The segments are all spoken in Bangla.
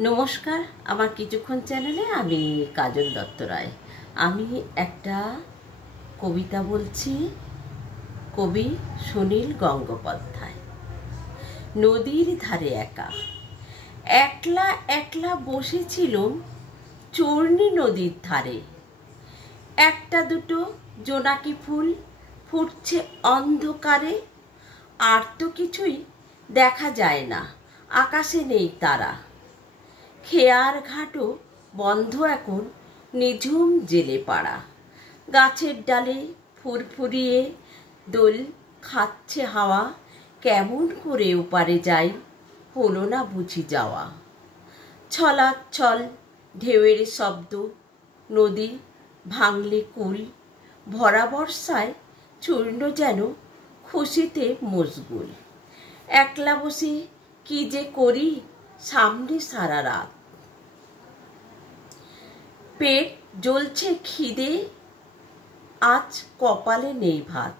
নমস্কার, আমার কিছুক্ষণ চ্যানেলে আমি কাজল দত্ত রায়। আমি একটা কবিতা বলছি, কবি সুনীল গঙ্গোপাধ্যায়। নদীর ধারে একা একলা একলা বসেছিলুম চূর্ণী নদীর ধারে। একটা দুটো জোনাকি ফুল ফুটছে অন্ধকারে, আর তো কিছুই দেখা যায় না, আকাশে নেই তারা। খেয়ার ঘাটও বন্ধ এখন, নিঝুম জেলে পাড়া। গাছের ডালে ফুরফুরিয়ে দোল খাচ্ছে হাওয়া। কেমন করে ওপারে যাই, হলো না বুঝি যাওয়া। ছলাচ্ছল ঢেউয়ের শব্দ, নদী ভাঙলে কুল। ভরা বর্ষায় চূর্ণ যেন খুশিতে মশগুল। একলা বসে কি যে করি, সামনে সারা রাত। পেট জ্বলছে খিদে, আজ কপালে নেই ভাত।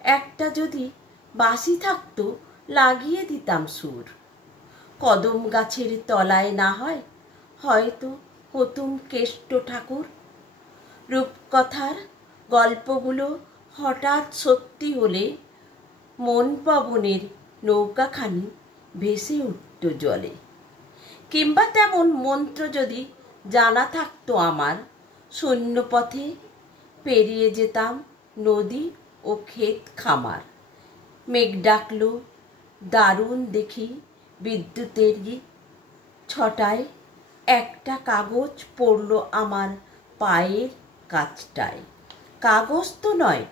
একটা যদি বাঁশি থাকতো, লাগিয়ে দিতাম সুর। কদম গাছের তলায় না হয়, হয়তো হতুম কেষ্ট ঠাকুর। রূপকথার গল্পগুলো হঠাৎ সত্যি হলে, মন পবনের নৌকাখানি ভেসে উঠত জলে। কিংবা তেমন মন্ত্র যদি জানা থাকতো আমার, শূন্য পথে পেরিয়ে যেতাম নদী ও ক্ষেত খামার। মেঘ ডাকলো দারুণ দেখি বিদ্যুতেরই ছটায়, একটা কাগজ পড়লো আমার পায়ের কাছটায়। কাগজ তো নয়,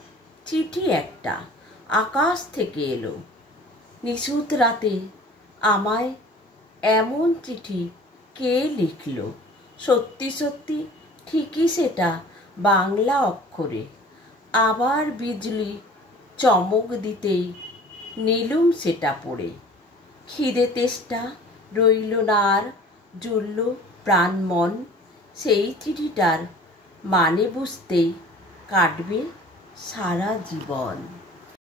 চিঠি একটা আকাশ থেকে এলো। নিশুত রাতে আমায় এমন চিঠি কে লিখলো? সত্যি সত্যি ঠিকই সেটা বাংলা অক্ষরে। আবার বিজলি চমক দিতেই নিলুম সেটা পড়ে। খিদে তেষ্টা রইল না আর, জুড়ল প্রাণ মন। সেই চিঠিটার মানে বুঝতেই কাটবে সারা জীবন।